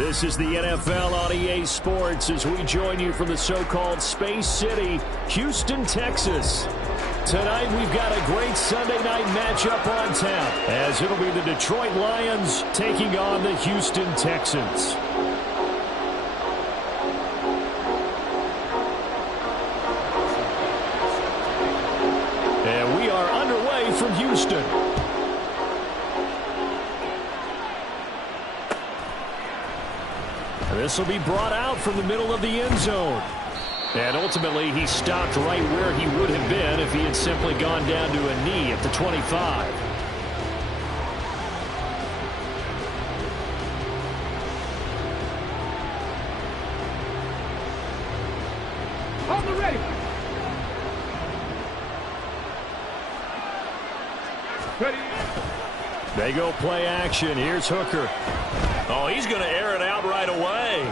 This is the NFL on EA Sports as we join you from the so-called Space City, Houston, Texas. Tonight we've got a great Sunday night matchup on tap as it'll be the Detroit Lions taking on the Houston Texans. And we are underway from Houston. This will be brought out from the middle of the end zone. And ultimately, he stopped right where he would have been if he had simply gone down to a knee at the 25. On the ready. Ready. They go play action. Here's Hooker. Oh, he's going to air it out right away.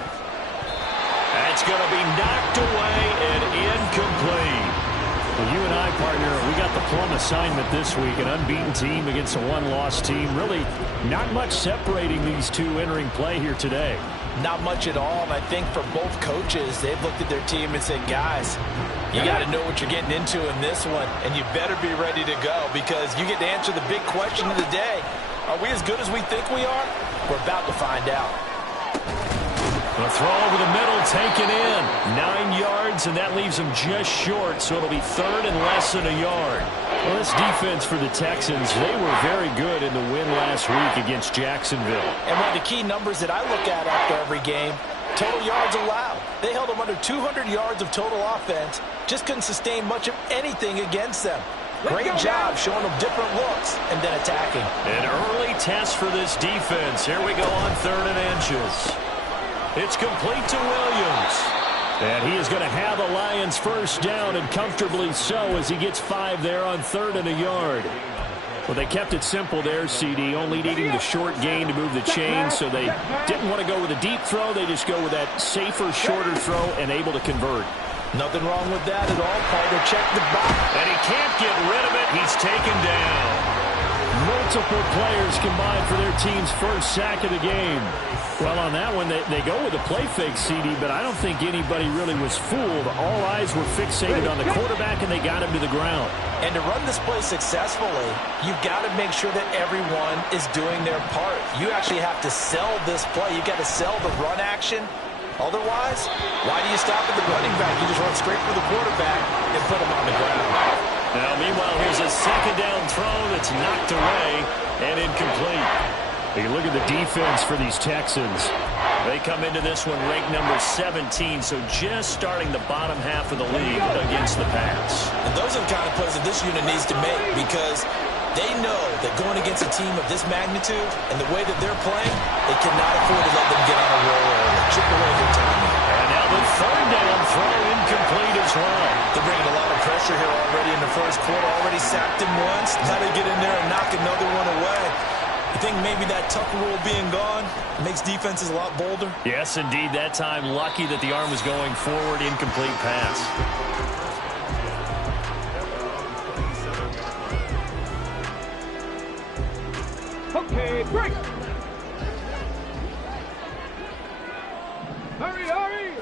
That's going to be knocked away and incomplete. Well, you and I, partner, we got the plum assignment this week. An unbeaten team against a one-loss team. Really not much separating these two entering play here today. Not much at all, and I think for both coaches, they've looked at their team and said, guys, you got to know what you're getting into in this one, and you better be ready to go because you get to answer the big question of the day. Are we as good as we think we are? We're about to find out. A throw over the middle, taken in. 9 yards, and that leaves him just short, so it'll be third and less than a yard. Well, this defense for the Texans, they were very good in the win last week against Jacksonville. And one of the key numbers that I look at after every game, total yards allowed. They held them under 200 yards of total offense, just couldn't sustain much of anything against them. Great job showing them different looks and then attacking. An early test for this defense. Here we go on 3rd and inches. It's complete to Williams. And he is going to have the Lions first down, and comfortably so as he gets 5 there on 3rd and a yard. Well, they kept it simple there, CD, only needing the short gain to move the chain, so they didn't want to go with a deep throw. They just go with that safer, shorter throw and able to convert. Nothing wrong with that at all, partner. Check the box. And he can't get rid of it. He's taken down. Multiple players combined for their team's first sack of the game. Well, on that one, they go with a play fake, CD, but I don't think anybody really was fooled. All eyes were fixated on the quarterback, and they got him to the ground. And to run this play successfully, you've got to make sure that everyone is doing their part. You actually have to sell this play. You've got to sell the run action. Otherwise, why do you stop at the running back? You just run straight for the quarterback and put him on the ground. Now, meanwhile, here's a second down throw that's knocked away and incomplete. You look at the defense for these Texans. They come into this one ranked number 17, so just starting the bottom half of the league against the pass. And those are the kind of plays that this unit needs to make because they know that going against a team of this magnitude and the way that they're playing, they cannot afford to let them get on a roll or chip away their time. And now the 3rd down throw incomplete as well. They're bringing a lot of pressure here already in the first quarter. Already sacked him once. Now they get in there and knock another one away. I think maybe that Tucker rule being gone makes defenses a lot bolder. Yes, indeed. That time, lucky that the arm was going forward. Incomplete pass. Okay, break. Hurry, hurry.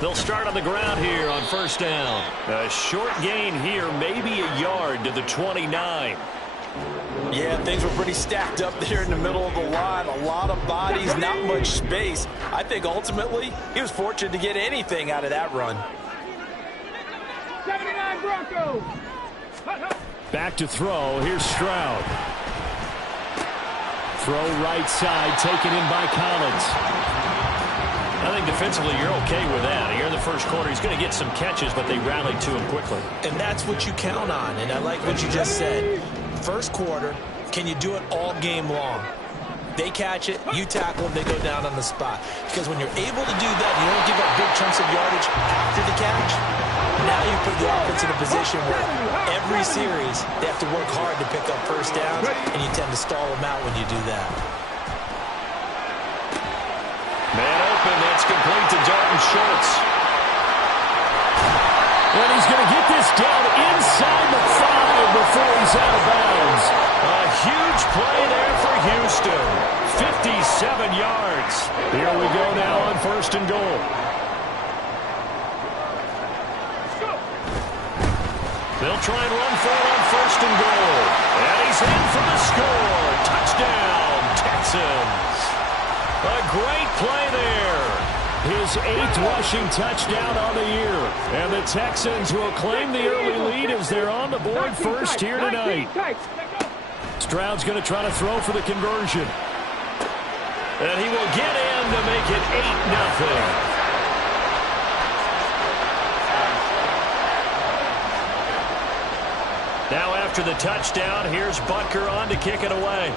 They'll start on the ground here on 1st down. A short gain here, maybe a yard to the 29. Yeah, things were pretty stacked up there in the middle of the line. A lot of bodies, not much space. I think ultimately he was fortunate to get anything out of that run. 79 Broncos. Back to throw. Here's Stroud. Throw right side, taken in by Collins. I think defensively you're okay with that. Here in the first quarter, he's going to get some catches, but they rallied to him quickly. And that's what you count on, and I like what you just said. First quarter, can you do it all game long? They catch it, you tackle them, they go down on the spot. Because when you're able to do that, you don't give up big chunks of yardage after the catch. Now you put the offense in a position where every series they have to work hard to pick up first downs, and you tend to stall them out when you do that. Man open, that's complete to Dalton Schultz. And he's going to get this down inside the 5 before he's out of bounds. A huge play there for Houston. 56 7 yards. Here we go now on 1st and goal. They'll try and run for it on 1st and goal. And he's in for the score. Touchdown, Texans. A great play there. His 8th rushing touchdown on the year. And the Texans will claim the early lead as they're on the board first here tonight. Stroud's going to try to throw for the conversion. And he will get in to make it 8-0. Now after the touchdown, here's Butker on to kick it away.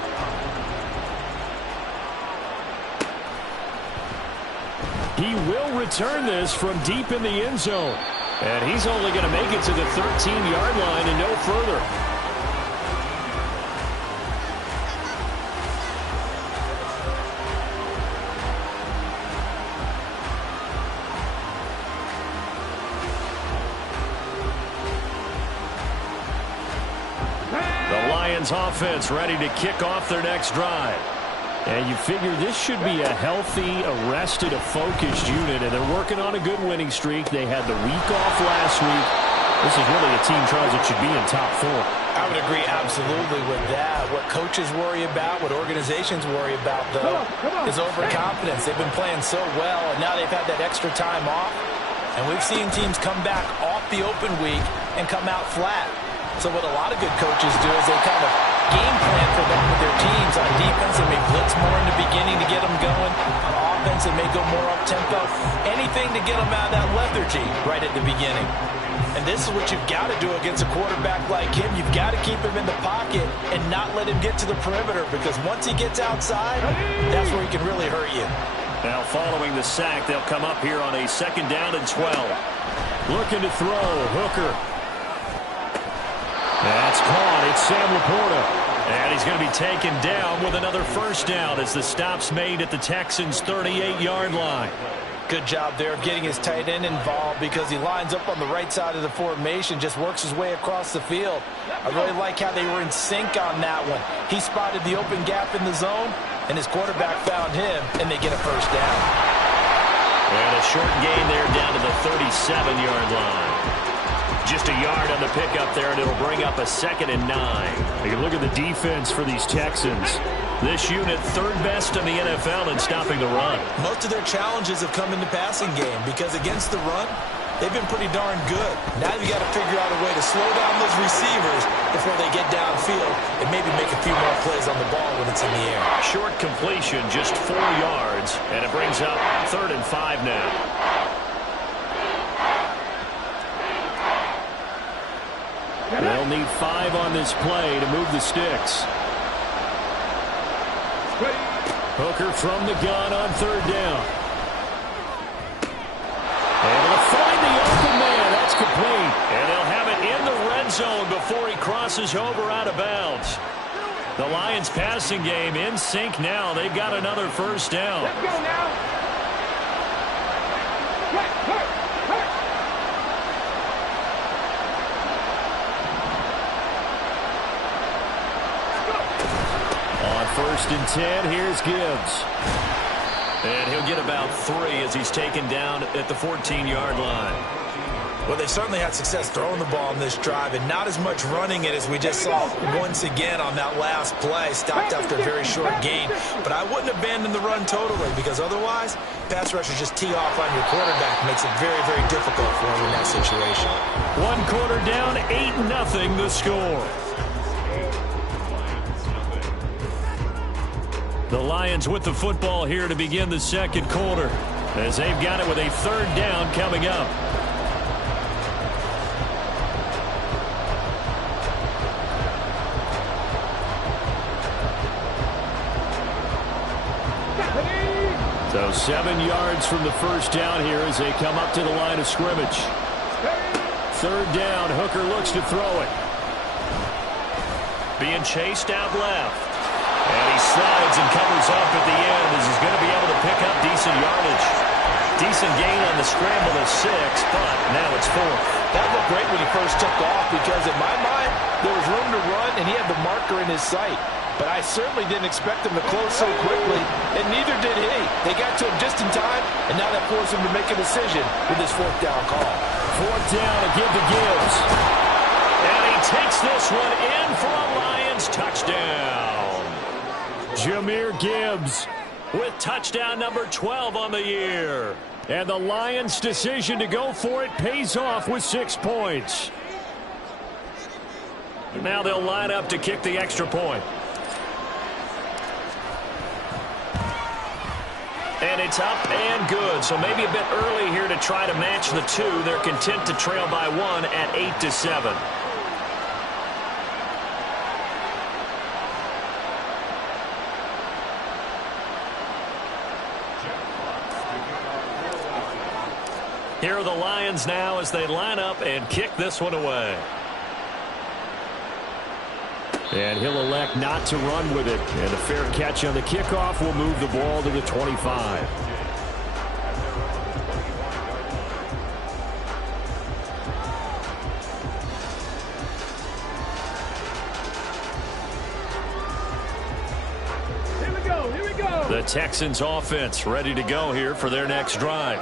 He will return this from deep in the end zone. And he's only going to make it to the 13-yard line and no further. Offense ready to kick off their next drive. And you figure this should be a healthy, arrested, a focused unit, and they're working on a good winning streak. They had the week off last week. This is really a team, Charles, that should be in top 4. I would agree absolutely with that. What coaches worry about, what organizations worry about, though, is overconfidence. They've been playing so well, and now they've had that extra time off. And we've seen teams come back off the open week and come out flat. So what a lot of good coaches do is they kind of game plan for them with their teams. On defense, they may blitz more in the beginning to get them going. On offense, they may go more up-tempo. Anything to get them out of that lethargy right at the beginning. And this is what you've got to do against a quarterback like him. You've got to keep him in the pocket and not let him get to the perimeter, because once he gets outside, that's where he can really hurt you. Now following the sack, they'll come up here on a 2nd down and 12. Looking to throw, Hooker. That's caught. It's Sam Laporta. And he's going to be taken down with another 1st down as the stop's made at the Texans' 38-yard line. Good job there of getting his tight end involved, because he lines up on the right side of the formation, just works his way across the field. I really like how they were in sync on that one. He spotted the open gap in the zone, and his quarterback found him, and they get a 1st down. And a short gain there down to the 37-yard line. Just a yard on the pickup there, and it'll bring up a 2nd and 9. You can look at the defense for these Texans. This unit 3rd best in the NFL in stopping the run. Most of their challenges have come in the passing game, because against the run, they've been pretty darn good. Now you've got to figure out a way to slow down those receivers before they get downfield and maybe make a few more plays on the ball when it's in the air. Short completion, just 4 yards, and it brings up 3rd and 5 now. They'll need 5 on this play to move the sticks. Hooker from the gun on 3rd down. And they'll find the open man. That's complete. And they'll have it in the red zone before he crosses over out of bounds. The Lions passing game in sync now. They've got another 1st down. Let's go now. On 1st and 10, here's Gibbs. And he'll get about 3 as he's taken down at the 14-yard line. Well, they certainly had success throwing the ball in this drive, and not as much running it as we just saw once again on that last play. Stopped after a very short gain. But I wouldn't abandon the run totally, because otherwise, pass rushers just tee off on your quarterback. Makes it very, very difficult for him in that situation. 1 quarter down, 8-0 the score. The Lions with the football here to begin the 2nd quarter, as they've got it with a 3rd down coming up. So 7 yards from the 1st down here as they come up to the line of scrimmage. 3rd down, Hooker looks to throw it. Being chased out left. And he slides and covers up at the end as he's going to be able to pick up decent yardage. Decent gain on the scramble of 6, but now it's 4. That looked great when he first took off, because in my mind, There was room to run, and he had the marker in his sight. But I certainly didn't expect him to close so quickly, and neither did he. They got to him just in time, and now that forced him to make a decision with his fourth down call. Fourth down to give to Gibbs. And he takes this one in for a Lions touchdown. Jahmyr Gibbs with touchdown number 12 on the year. And the Lions' decision to go for it pays off with 6 points. Now they'll line up to kick the extra point. And it's up and good. So maybe a bit early here to try to match the two. They're content to trail by 1 at 8-7. Here are the Lions now as they line up and kick this one away. And he'll elect not to run with it. And a fair catch on the kickoff will move the ball to the 25. Here we go, here we go. The Texans offense ready to go here for their next drive.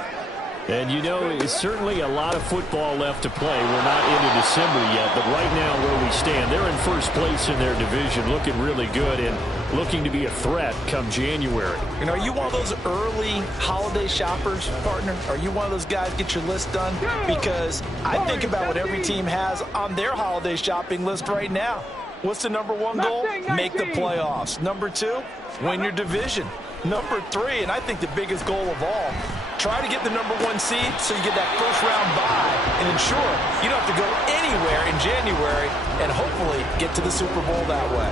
And you know, it's certainly a lot of football left to play. We're not into December yet, but right now where we stand, they're in first place in their division, looking really good and looking to be a threat come January. You know, are you one of those early holiday shoppers, partner? Are you one of those guys get your list done? Because I think about what every team has on their holiday shopping list right now. What's the number one goal? Make the playoffs. Number 2, win your division. Number 3, and I think the biggest goal of all, try to get the number 1 seed so you get that first round bye and ensure you don't have to go anywhere in January and hopefully get to the Super Bowl that way.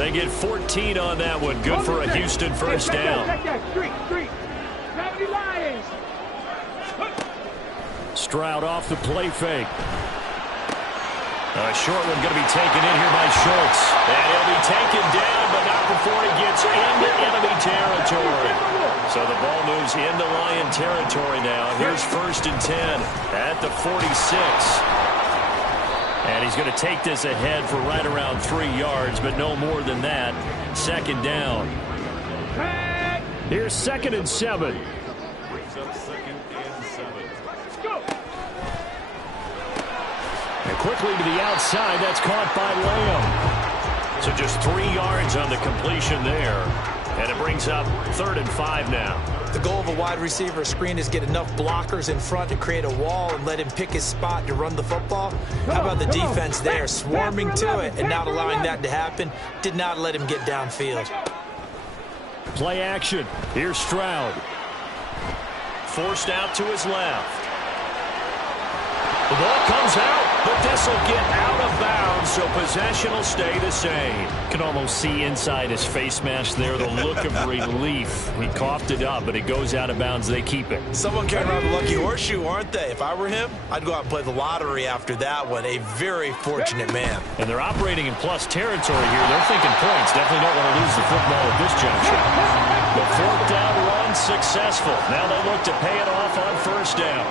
They get 14 on that one. Good for a Houston first down. Stroud off the play fake. A short one going to be taken in here by Schultz. And he'll be taken down, but not before he gets into enemy territory. So the ball moves into Lion territory now. Here's 1st and 10 at the 46. And he's going to take this ahead for right around 3 yards, but no more than that. 2nd down. Here's 2nd and 7. And quickly to the outside, that's caught by Lamb. So just 3 yards on the completion there. And it brings up 3rd and 5 now. The goal of a wide receiver screen is get enough blockers in front to create a wall and let him pick his spot to run the football. How about the defense there, swarming to it and not allowing that to happen? Did not let him get downfield. Play action. Here's Stroud. Forced out to his left. The ball comes out, but this will get out of bounds, so possession will stay the same. You can almost see inside his face mask there the look of relief. He coughed it up, but it goes out of bounds. They keep it. Someone carrying around the lucky horseshoe, aren't they? If I were him, I'd go out and play the lottery after that one. A very fortunate man. And they're operating in plus territory here. They're thinking points. Definitely don't want to lose the football at this juncture. The 4th down run successful. Now they look to pay it off on 1st down.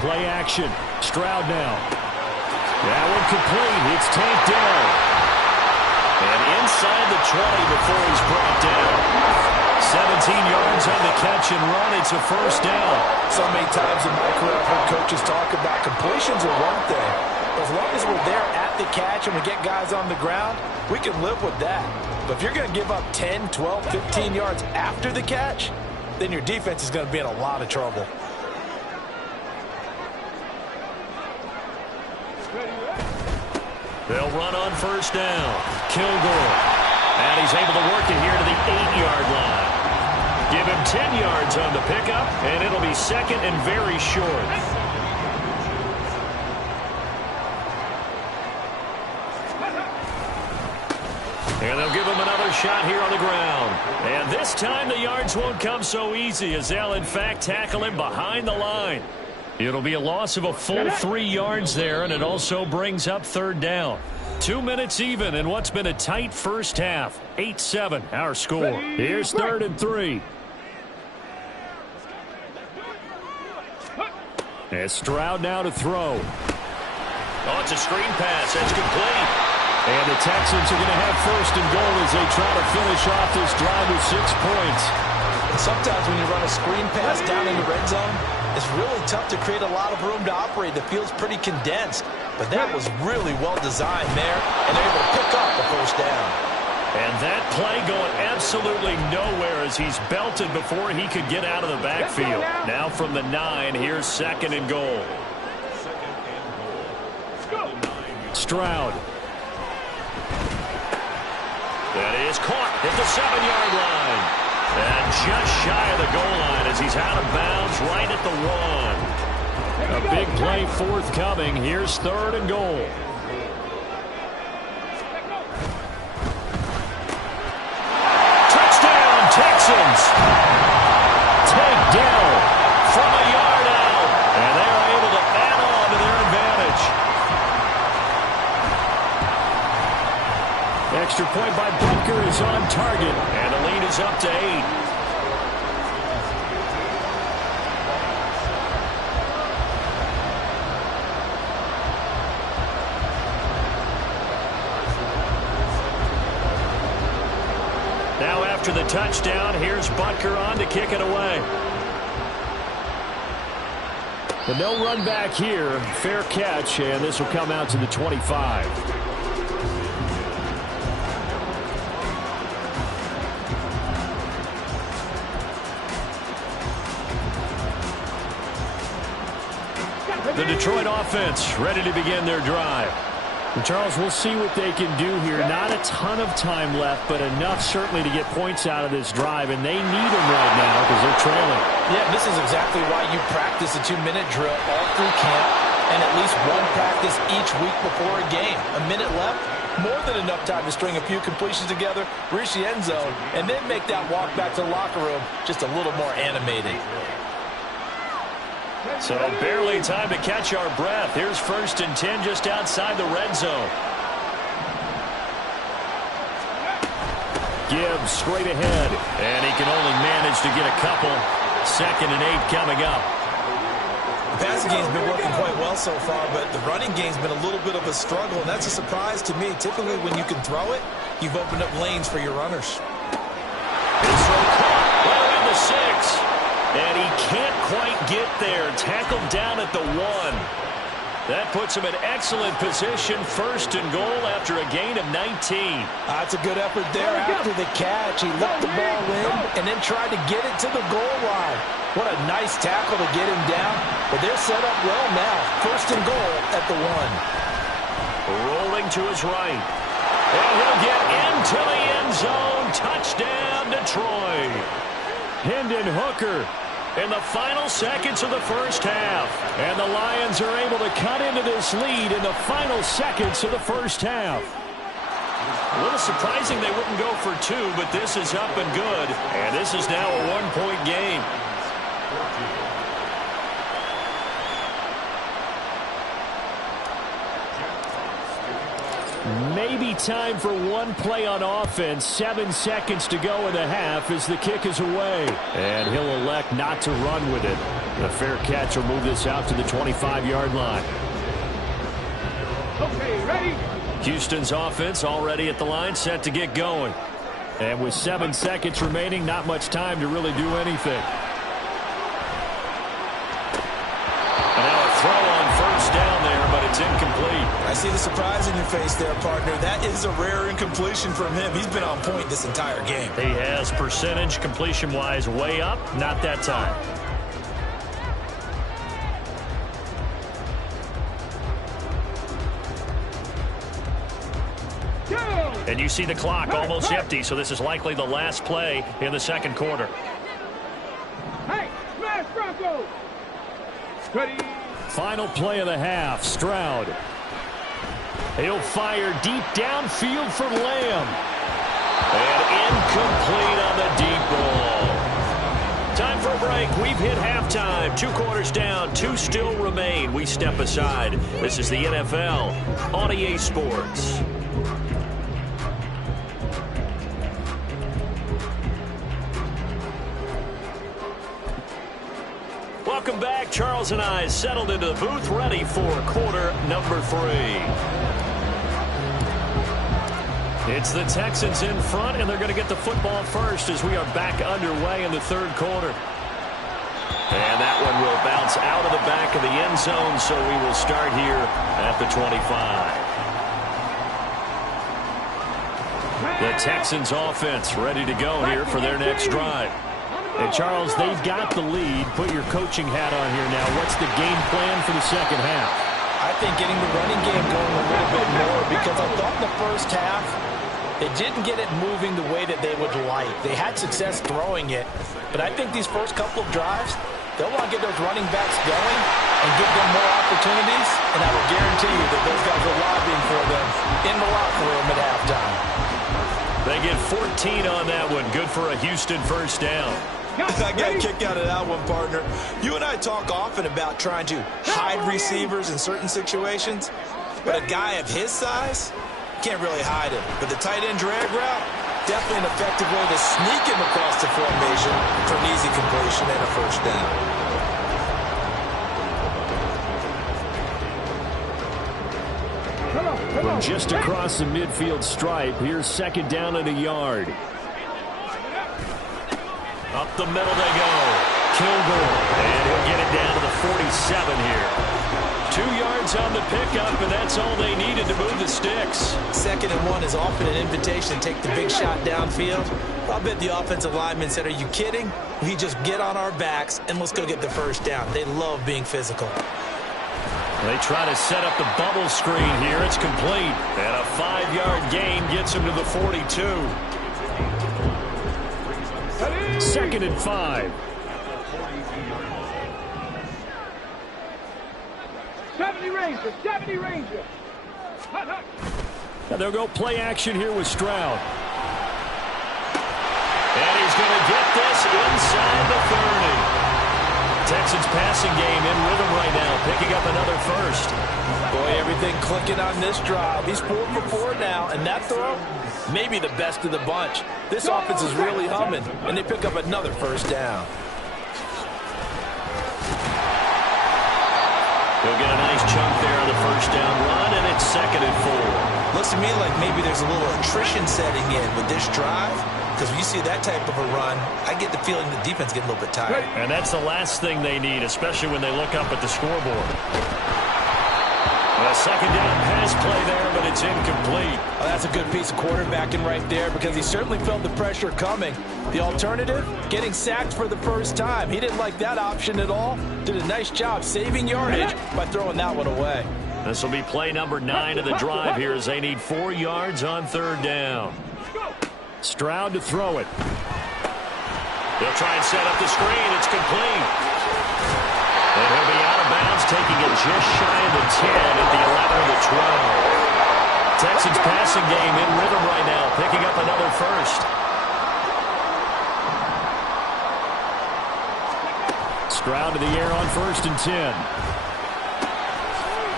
Play action. Stroud now. That one complete. It's tanked down. And inside the 20 before he's brought down. 17 yards on the catch and run. It's a 1st down. So many times in my career I've heard coaches talk about completions are one thing. As long as we're there at the catch and we get guys on the ground, we can live with that. But if you're going to give up 10, 12, 15 yards after the catch, then your defense is going to be in a lot of trouble. They'll run on 1st down. Kilgore. And he's able to work it here to the 8-yard line. Give him 10 yards on the pickup, and it'll be 2nd and very short. And they'll give him another shot here on the ground. And this time the yards won't come so easy as they'll, in fact, tackle him behind the line. It'll be a loss of a full 3 yards there, and it also brings up 3rd down. 2 minutes even in what's been a tight first half. 8-7, our score. Here's 3rd and 3. And Stroud now to throw. Oh, it's a screen pass. That's complete. And the Texans are going to have first and goal as they try to finish off this drive with 6 points. And sometimes when you run a screen pass down in the red zone, it's really tough to create a lot of room to operate. The field's pretty condensed. But that was really well designed there, and they're able to pick up the first down. And that play going absolutely nowhere as he's belted before he could get out of the backfield. Now from the 9, here's second and goal. Stroud. That is caught at the 7-yard line. And just shy of the goal line as he's out of bounds right at the 1. A big play forthcoming. Here's third and goal. Touchdown, Texans. Takedown from a yard out. And they are able to add on to their advantage. Extra point by Butker is on target. And the lead is up to 8. Now after the touchdown, here's Butker on to kick it away. But no run back here. Fair catch, and this will come out to the 25. The Detroit offense ready to begin their drive. And Charles, we'll see what they can do here. Not a ton of time left, but enough certainly to get points out of this drive, and they need them right now because they're trailing. Yeah, this is exactly why you practice a 2-minute drill all through camp and at least one practice each week before a game. A minute left, more than enough time to string a few completions together, reach the end zone, and then make that walk back to the locker room just a little more animated. So barely time to catch our breath. Here's first and 10 just outside the red zone. Gibbs straight ahead. And he can only manage to get a couple. Second and 8 coming up. The passing game's been working quite well so far, but the running game's been a little bit of a struggle, and that's a surprise to me. Typically, when you can throw it, you've opened up lanes for your runners. His throw caught well into 6. And he can't quite get there. Tackled down at the 1. That puts him in excellent position. First and goal after a gain of 19. That's a good effort there after the catch. He looked the ball in and then tried to get it to the goal line. What a nice tackle to get him down. But they're set up well now. First and goal at the 1. Rolling to his right. And he'll get into the end zone. Touchdown, Detroit. Hendon Hooker in the final seconds of the first half. And the Lions are able to cut into this lead in the final seconds of the first half. A little surprising they wouldn't go for 2, but this is up and good. And this is now a 1-point game. Maybe time for one play on offense. 7 seconds to go in the half as the kick is away. And he'll elect not to run with it. A fair catch will move this out to the 25-yard line. Okay, ready? Houston's offense already at the line, set to get going. And with 7 seconds remaining, not much time to really do anything. And now a throw on first down there, but it's incomplete. I see the surprise in your face there, partner. That is a rare incompletion from him. He's been on point this entire game. He has percentage completion-wise way up, not that time. And you see the clock almost empty, so this is likely the last play in the second quarter. Hey, smash Bronco! Ready? Final play of the half, Stroud. He'll fire deep downfield for Lamb. And incomplete on the deep ball. Time for a break. We've hit halftime. 2 quarters down, 2 still remain. We step aside. This is the NFL on EA Sports. Welcome Welcome back. Charles and I settled into the booth, ready for quarter number 3. It's the Texans in front, and they're going to get the football first as we are back underway in the third quarter. And that one will bounce out of the back of the end zone, so we will start here at the 25. The Texans offense ready to go here for their next drive. And Charles, they've got the lead. Put your coaching hat on here now. What's the game plan for the second half? I think getting the running game going a little bit more, because I thought in the first half they didn't get it moving the way that they would like. They had success throwing it, but I think these first couple of drives, they'll want to get those running backs going and give them more opportunities, and I will guarantee you that those guys are lobbying for them in the locker room at halftime. They get 14 on that one. Good for a Houston first down. I got a kick out of that one, partner. You and I talk often about trying to hide receivers in certain situations, but a guy of his size can't really hide him. But the tight end drag route, definitely an effective way to sneak him across the formation for an easy completion and a first down. From just across the midfield stripe, here's second down and a yard. Up the middle they go. Kilgore, and he'll get it down to the 47 here. 2 yards on the pickup, and that's all they needed to move the sticks. 2nd and 1 is often an invitation to take the big shot downfield. I bet the offensive linemen said, are you kidding? We just get on our backs, and let's go get the first down. They love being physical. They try to set up the bubble screen here. It's complete. And a 5-yard gain gets him to the 42. 2nd and 5. 70 Ranger, 70 Ranger. Hut, hut. Now they'll go play action here with Stroud. And he's going to get this inside the 30. Texans passing game in rhythm right now, picking up another first. Boy, everything clicking on this drive. He's 4 for 4 now, and that throw, maybe the best of the bunch. This offense is really humming, and they pick up another first down. He'll get a nice chunk there on the first down run, and it's 2nd and 4. Looks to me like maybe there's a little attrition setting in with this drive, because when you see that type of a run, I get the feeling the defense getting a little bit tired. And that's the last thing they need, especially when they look up at the scoreboard. A second down pass play there, but it's incomplete. Oh, that's a good piece of quarterbacking right there, because he certainly felt the pressure coming. The alternative, getting sacked for the first time. He didn't like that option at all. Did a nice job saving yardage by throwing that one away. This will be play number 9 of the drive here as they need 4 yards on 3rd down. Stroud to throw it. They'll try and set up the screen. It's complete. And he'll be out of bounds, taking it just shy of the 10 at the 11 of the 12. Texans passing game in rhythm right now, picking up another first. Stroud to the air on 1st and 10.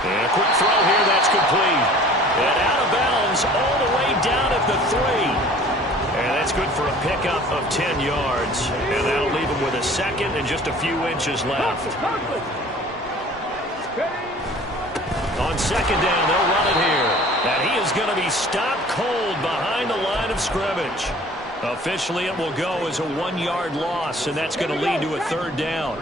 And a quick throw here, that's complete. And out of bounds all the way down at the 3. And that's good for a pickup of 10 yards. And that'll leave him with a 2nd and just a few inches left. On 2nd down, they'll run it here. And he is going to be stopped cold behind the line of scrimmage. Officially, it will go as a 1-yard loss, and that's going to lead to a 3rd down.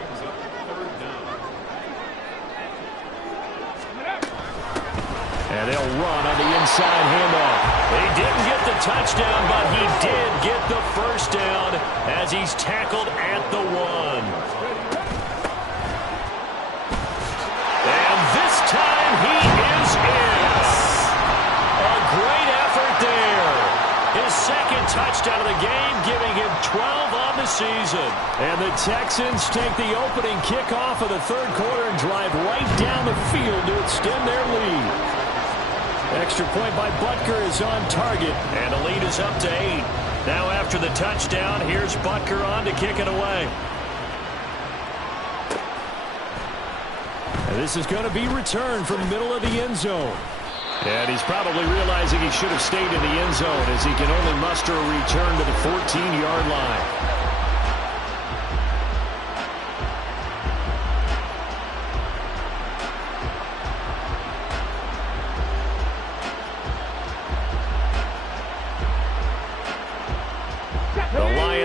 And they'll run on the inside handoff. He didn't get the touchdown, but he did get the first down as he's tackled at the 1. And this time he is in. A great effort there. His 2nd touchdown of the game, giving him 12 on the season. And the Texans take the opening kickoff of the 3rd quarter and drive right down the field to extend their lead. Extra point by Butker is on target, and the lead is up to 8. Now after the touchdown, here's Butker on to kick it away. And this is going to be returned from the middle of the end zone. And he's probably realizing he should have stayed in the end zone as he can only muster a return to the 14-yard line.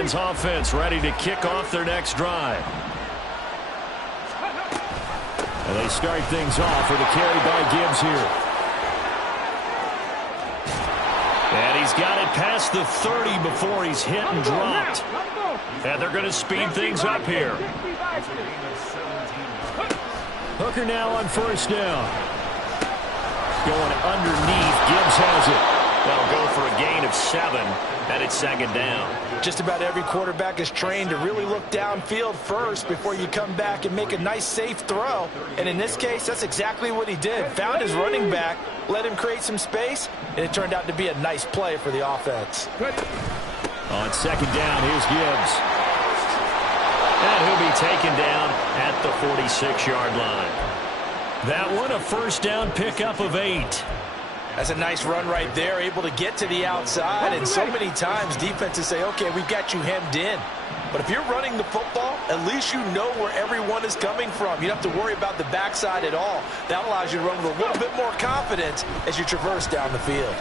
Lions offense ready to kick off their next drive. And they start things off with a carry by Gibbs here. And he's got it past the 30 before he's hit and dropped. And they're going to speed things up here. Hooker now on first down. Going underneath. Gibbs has it. They'll go for a gain of 7, and it's second down. Just about every quarterback is trained to really look downfield first before you come back and make a nice, safe throw. And in this case, that's exactly what he did. Found his running back, let him create some space, and it turned out to be a nice play for the offense. On second down, here's Gibbs. And he'll be taken down at the 46-yard line. That one, a first down pickup of 8. That's a nice run right there, able to get to the outside. And so many times defenses say, okay, we've got you hemmed in. But if you're running the football, at least you know where everyone is coming from. You don't have to worry about the backside at all. That allows you to run with a little bit more confidence as you traverse down the field.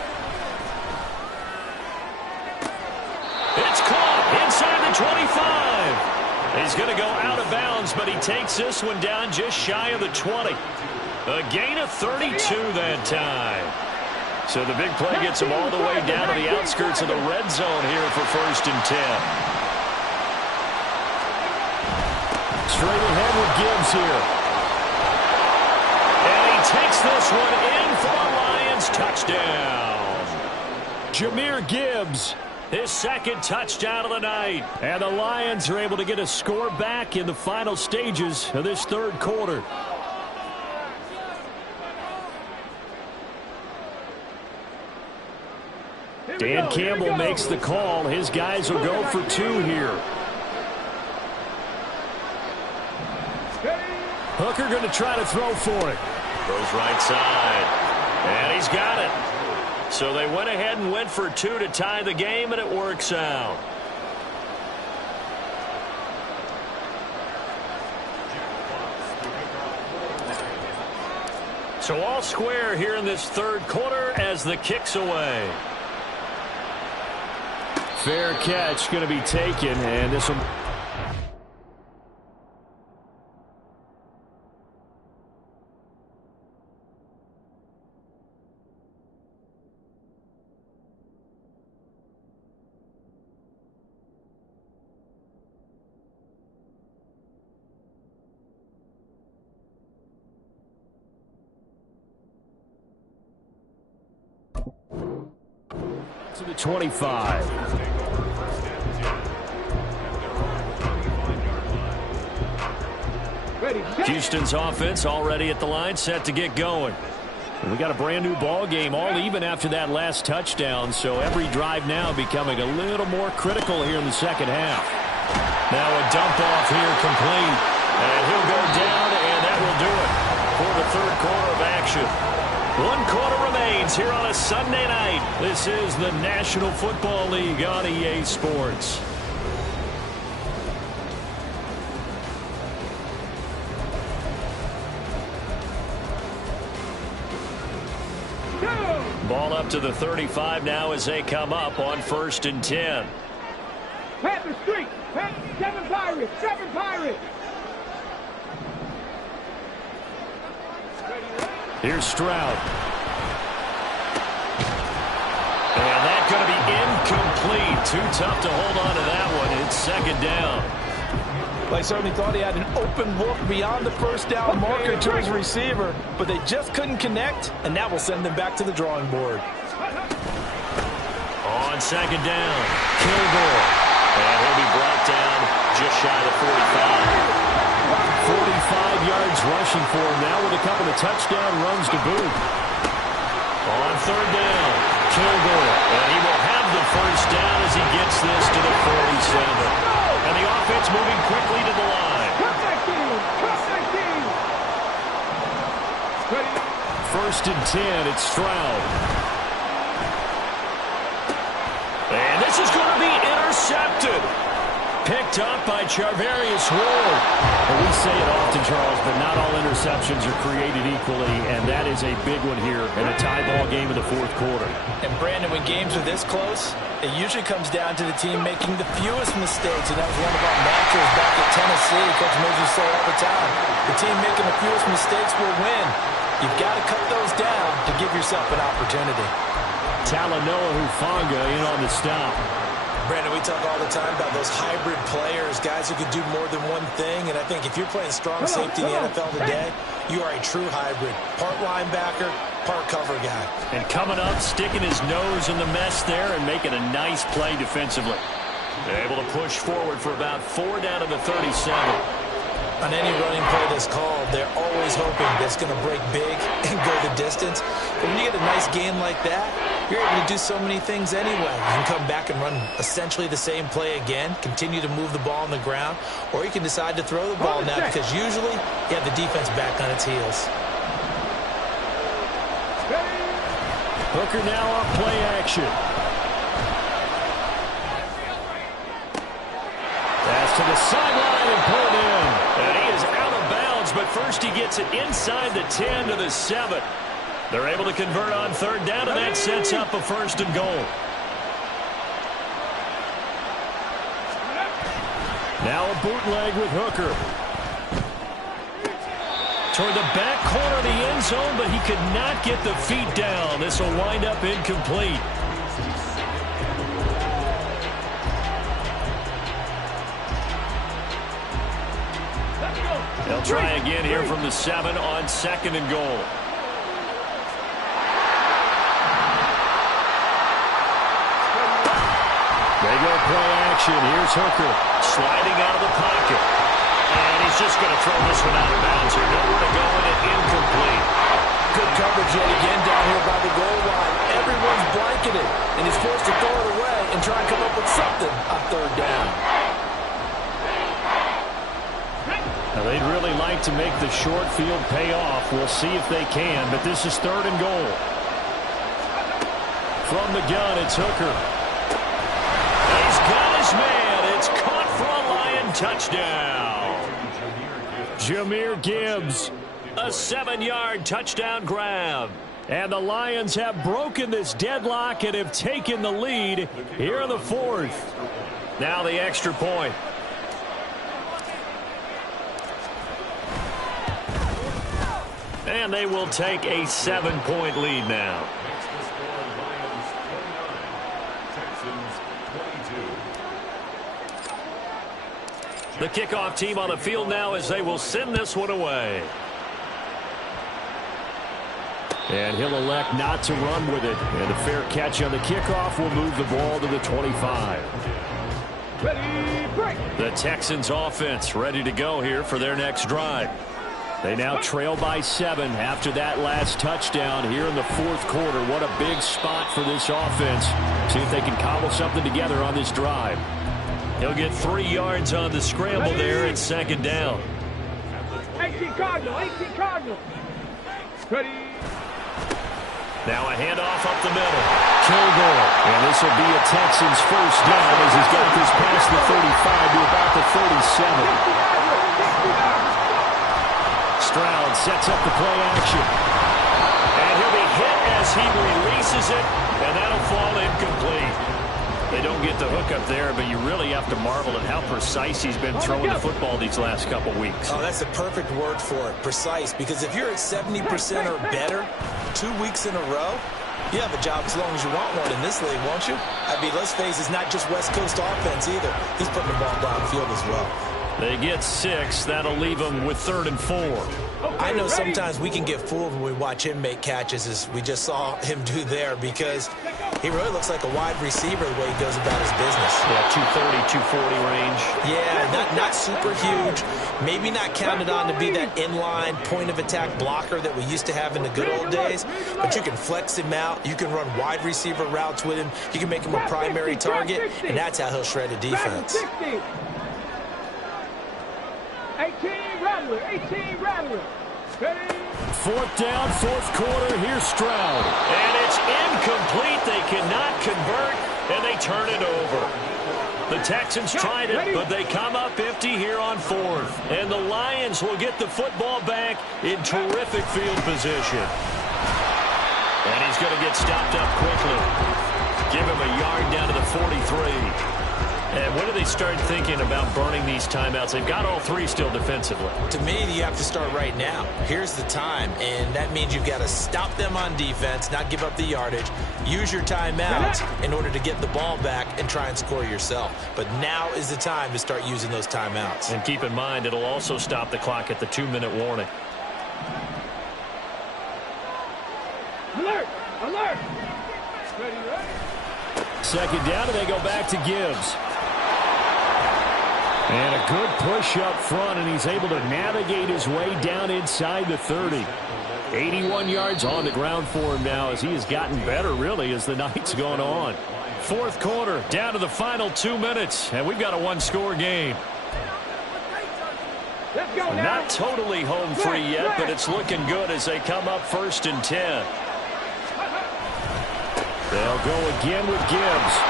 It's caught inside the 25. He's going to go out of bounds, but he takes this one down just shy of the 20. A gain of 32 that time. So the big play gets him all the way down to the outskirts of the red zone here for first and 10. Straight ahead with Gibbs here. And he takes this one in for a Lions touchdown. Jahmyr Gibbs, his second touchdown of the night. And the Lions are able to get a score back in the final stages of this third quarter. Dan Campbell makes the call. His guys will go for 2 here. Hooker going to try to throw for it. Throws right side. And he's got it. So they went ahead and went for 2 to tie the game, and it works out. So all square here in this third quarter as the kick's away. Fair catch going to be taken, and this will... to the 25. Houston's offense already at the line, set to get going. And we got a brand new ball game, all even after that last touchdown, so every drive now becoming a little more critical here in the second half. Now a dump off here complete, and he'll go down, and that will do it for the third quarter of action. 1 quarter remains here on a Sunday night. This is the National Football League on EA Sports. Ball up to the 35 now as they come up on first and 10. Panther Street, 7 Pirates, 7 Pirates. Here's Stroud. And that's going to be incomplete. Too tough to hold on to that one. It's second down. They certainly thought he had an open look beyond the first down marker to his receiver, but they just couldn't connect, and that will send them back to the drawing board. On second down, Kilgore. And he'll be brought down just shy of the 45. 45 yards rushing for him now with a couple of touchdown runs to boot. On third down, Kilgore. And he will have the first down as he gets this to the 47. And the offense moving quickly to the line. First and 10, it's Stroud. And this is going to be intercepted. Picked up by Charvarius Ward. Well, we say it often, Charles, but not all interceptions are created equally, and that is a big one here in a tie ball game in the fourth quarter. And, Brandon, when games are this close, it usually comes down to the team making the fewest mistakes, and that was one of our mantras back at Tennessee. Coach Mills used to say all the time, the team making the fewest mistakes will win. You've got to cut those down to give yourself an opportunity. Talanoa Hufanga in on the stop. Brandon, we talk all the time about those hybrid players, guys who can do more than one thing, and I think if you're playing strong safety in the NFL today, you are a true hybrid. Part linebacker, part cover guy. And coming up, sticking his nose in the mess there and making a nice play defensively. They're able to push forward for about 4 down to the 37. On any running play that's called, they're always hoping that it's going to break big and go the distance. But when you get a nice game like that, you're able to do so many things anyway. You can come back and run essentially the same play again, continue to move the ball on the ground, or you can decide to throw the ball now because usually you have the defense back on its heels. Hooker now on play action. Pass to the sideline and pulled in. And he is out of bounds, but first he gets it inside the 10 to the 7. They're able to convert on third down, and that sets up a 1st and goal. Now a bootleg with Hooker. Toward the back corner of the end zone, but he could not get the feet down. This will wind up incomplete. They'll try again here from the 7 on 2nd and goal. They go play action. Here's Hooker. Sliding out of the pocket. And he's just going to throw this one out of bounds here. Nowhere to go, and it incomplete. Good coverage yet again down here by the goal line. Everyone's blanketed, and he's forced to throw it away and try and come up with something on third down. Now, they'd really like to make the short field pay off. We'll see if they can, but this is 3rd and goal. From the gun, it's Hooker. He's got his man. It's caught for a Lion touchdown. Jahmyr Gibbs. A 7-yard touchdown grab. And the Lions have broken this deadlock and have taken the lead here in the 4th. Now the extra point. And they will take a 7-point lead now. The kickoff team on the field now as they will send this one away. And he'll elect not to run with it. And a fair catch on the kickoff will move the ball to the 25. Ready, break. The Texans offense ready to go here for their next drive. They now trail by 7 after that last touchdown here in the 4th quarter. What a big spot for this offense. See if they can cobble something together on this drive. He'll get 3 yards on the scramble there at 2nd down. 18 Cardinal, 18 Cardinal. Ready. Now a handoff up the middle. Kilgore. And this will be a Texans 1st down as he's got this past the 35 to about the 37. Stroud sets up the play action. And he'll be hit as he releases it, and that'll fall incomplete. They don't get the hook up there, but you really have to marvel at how precise he's been throwing the football these last couple weeks. Oh, that's the perfect word for it, precise, because if you're at 70% or better 2 weeks in a row, you have a job as long as you want one in this league, won't you? I mean, let's face it, it's not just West Coast offense either. He's putting the ball downfield as well. They get 6. That'll leave them with 3rd and 4. I know sometimes we can get fooled when we watch him make catches, as we just saw him do there, because he really looks like a wide receiver the way he goes about his business. Yeah, 230, 240 range. Yeah, not super huge. Maybe not counted on to be that inline point-of-attack blocker that we used to have in the good old days, but you can flex him out. You can run wide receiver routes with him. You can make him a primary target, and that's how he'll shred a defense. 18 Rattler, 18 Rattler. Ready. 4th down, 4th quarter. Here's Stroud. And it's incomplete. They cannot convert. and they turn it over. The Texans tried it, but they come up empty here on fourth. And the Lions will get the football back in terrific field position. And he's going to get stopped up quickly. Give him a yard down to the 43. And when do they start thinking about burning these timeouts? They've got all three still defensively. To me, you have to start right now. Here's the time, and that means you've got to stop them on defense, not give up the yardage, use your timeouts in order to get the ball back and try and score yourself. But now is the time to start using those timeouts. And keep in mind, it'll also stop the clock at the 2-minute warning. Alert! Alert! Ready, ready? Second down, and they go back to Gibbs. And a good push up front, and he's able to navigate his way down inside the 30. 81 yards on the ground for him now as he has gotten better, really, as the night's gone on. Fourth quarter, down to the final 2 minutes, and we've got a one-score game. Let's go now. Not totally home free yet, but it's looking good as they come up 1st and 10. They'll go again with Gibbs.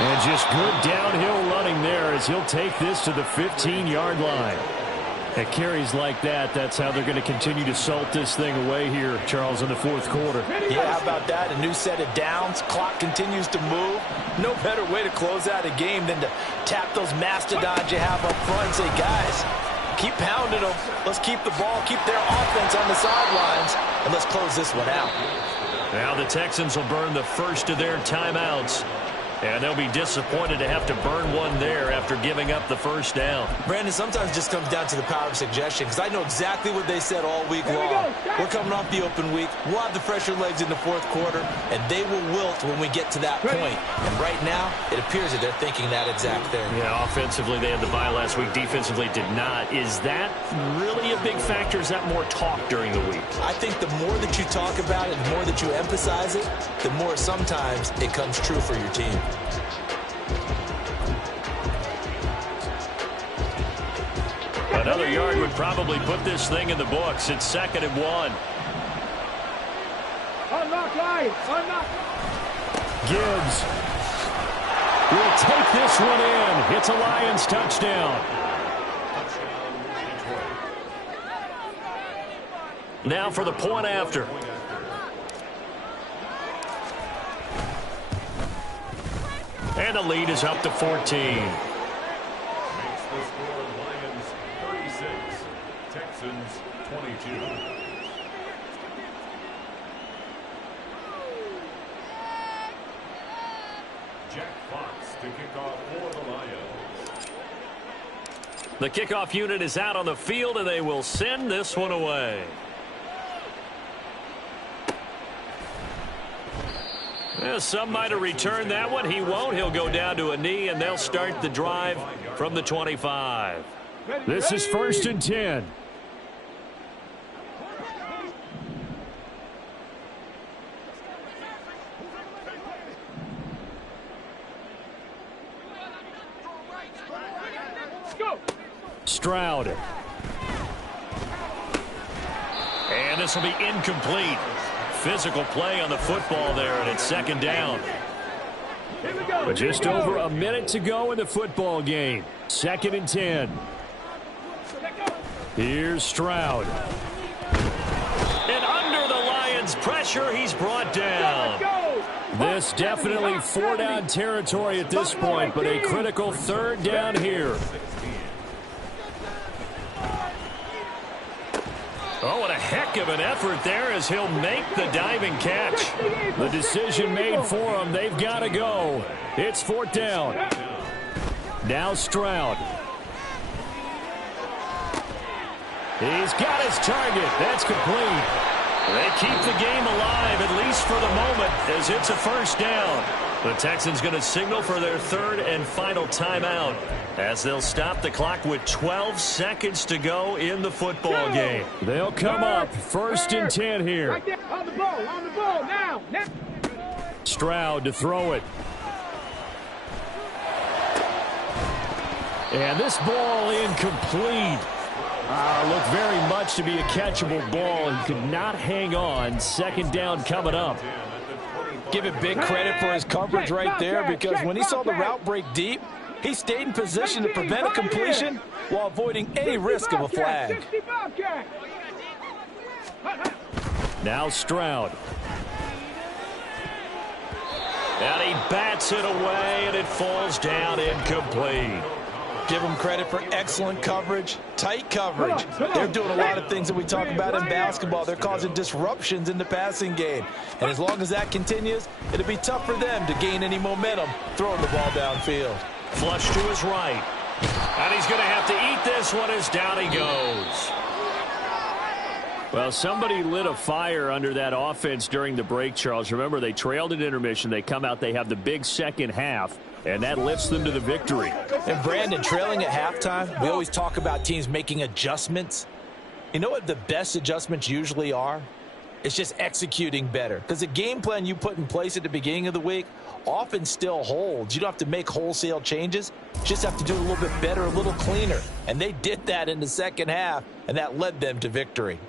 And just good downhill running there as he'll take this to the 15-yard line. At carries like that, that's how they're going to continue to salt this thing away here, Charles, in the fourth quarter. Yeah, how about that? A new set of downs. Clock continues to move. No better way to close out a game than to tap those mastodons you have up front and say, guys, keep pounding them. Let's keep the ball, keep their offense on the sidelines, and let's close this one out. Now the Texans will burn the first of their timeouts. And they'll be disappointed to have to burn one there after giving up the first down. Brandon, sometimes it just comes down to the power of suggestion, because I know exactly what they said all week long. We're coming off the open week. We'll have the fresher legs in the fourth quarter, and they will wilt when we get to that point. And right now, it appears that they're thinking that exact thing. Yeah, offensively, they had the bye last week. Defensively, did not. Is that really a big factor? Is that more talk during the week? I think the more that you talk about it, the more that you emphasize it, the more sometimes it comes true for your team. Another yard would probably put this thing in the books. It's 2nd and 1. Unlock line! Unlock! Gibbs will take this one in. It's a Lions touchdown. Now for the point after. And the lead is up to 14. Makes the score Lions 36, Texans 22. Jack Fox to kick off for the Lions. The kickoff unit is out on the field, and they will send this one away. Well, some might have returned that one. He won't. He'll go down to a knee, and they'll start the drive from the 25. This is 1st and 10. Stroud. And this will be incomplete. Physical play on the football there, and it's 2nd down. But just over a minute to go in the football game. 2nd and 10. Here's Stroud. And under the Lions' pressure, he's brought down. This definitely 4-down territory at this point, but a critical 3rd down here. Oh, what a heck of an effort there as he'll make the diving catch. The decision made for him. They've got to go. It's 4th down. Now Stroud. He's got his target. That's complete. They keep the game alive, at least for the moment, as it's a 1st down. The Texans going to signal for their 3rd and final timeout as they'll stop the clock with 12 seconds to go in the football game. They'll come up 1st and 10 here. Right there, on the ball, now. Stroud to throw it. And this ball incomplete. Looked very much to be a catchable ball. He could not hang on. 2nd down coming up. Give him big credit for his coverage right there, because when he saw the route break deep, he stayed in position to prevent a completion while avoiding any risk of a flag. Now Stroud. And he bats it away, and it falls down incomplete. Give them credit for excellent coverage, tight coverage. They're doing a lot of things that we talk about in basketball. They're causing disruptions in the passing game. And as long as that continues, it'll be tough for them to gain any momentum throwing the ball downfield. Flush to his right. And he's going to have to eat this one as down he goes. Well, somebody lit a fire under that offense during the break, Charles. Remember, they trailed at intermission. They come out, they have the big second half, and that lifts them to the victory. And Brandon, trailing at halftime, we always talk about teams making adjustments. You know what the best adjustments usually are? It's just executing better. Because the game plan you put in place at the beginning of the week often still holds. You don't have to make wholesale changes. You just have to do it a little bit better, a little cleaner. And they did that in the second half, and that led them to victory.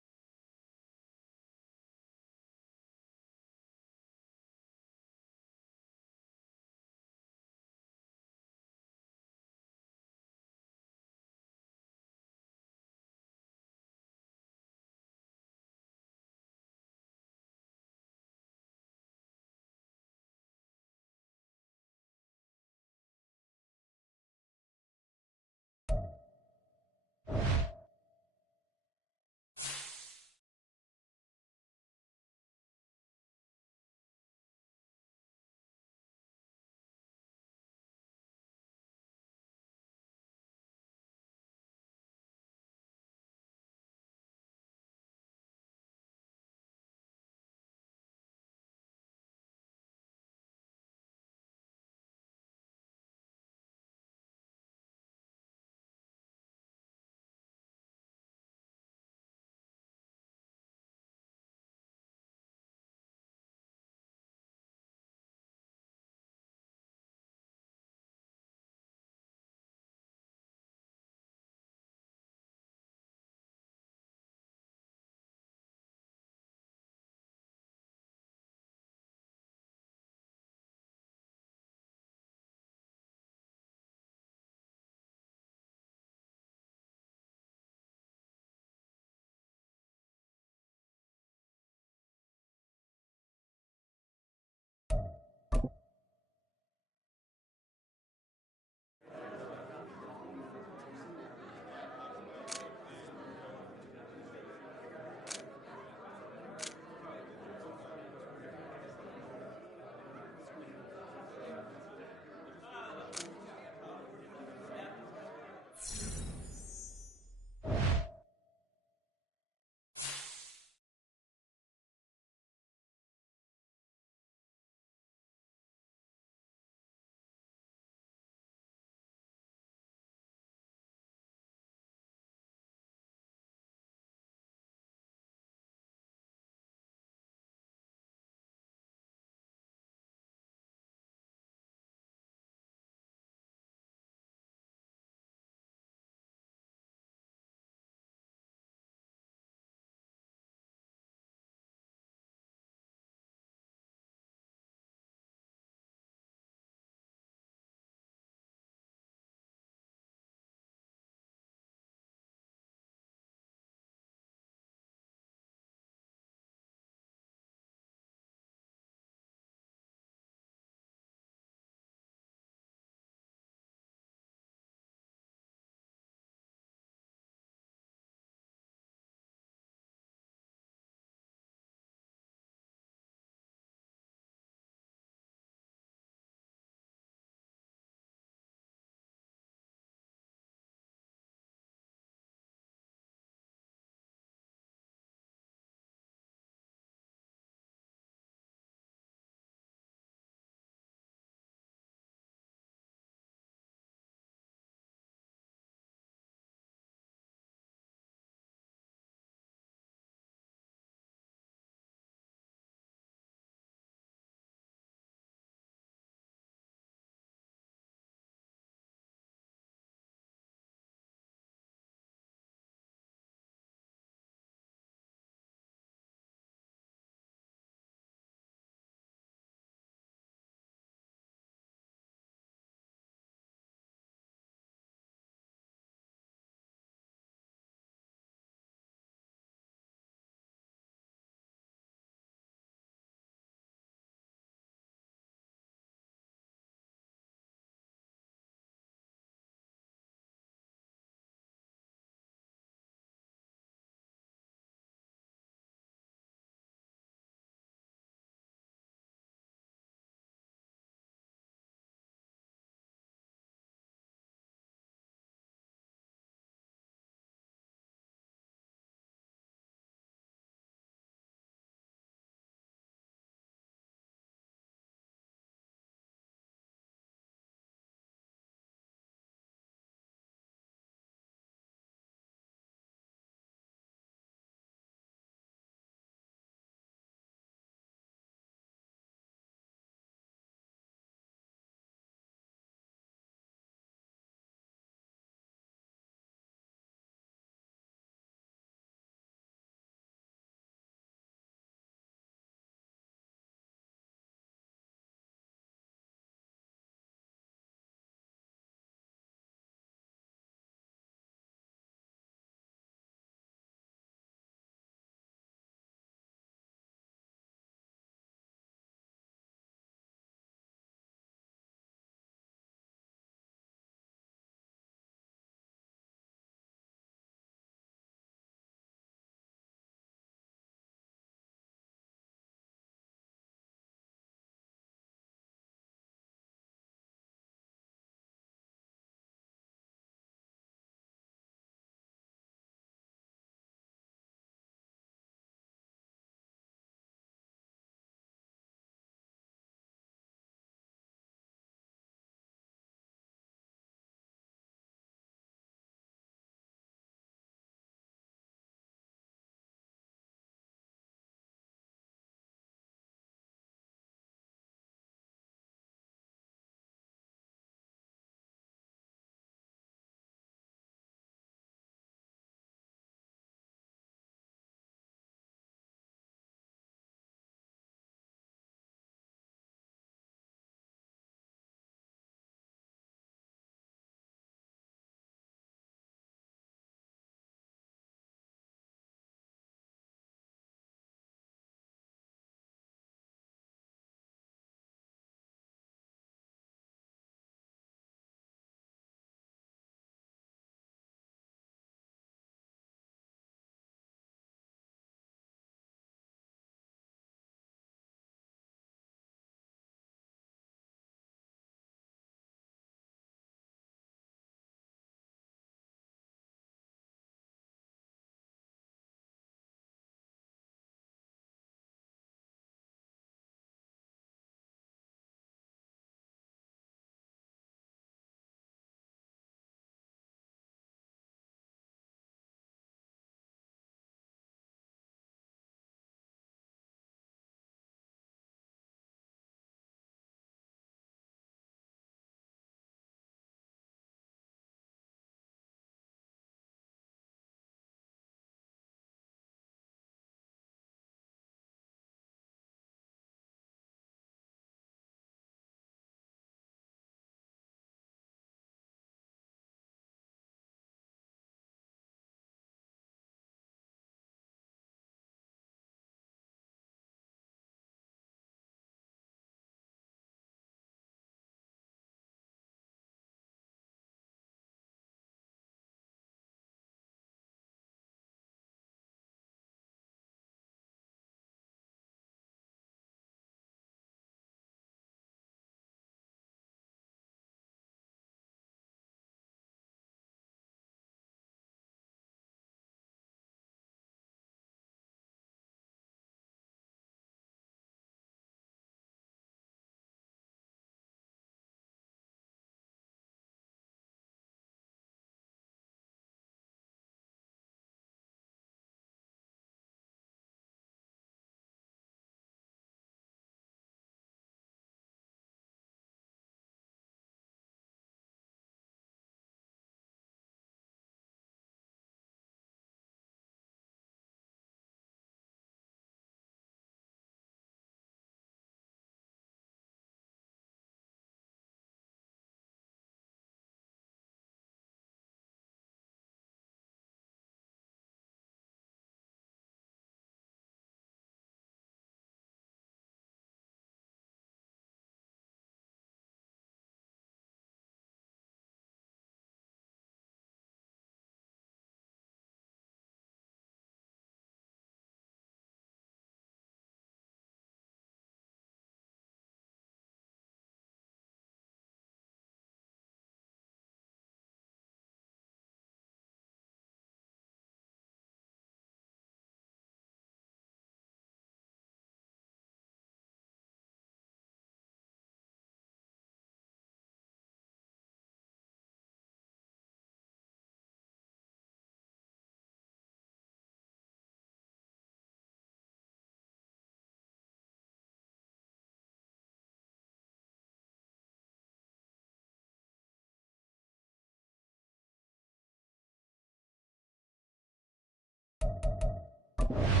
now.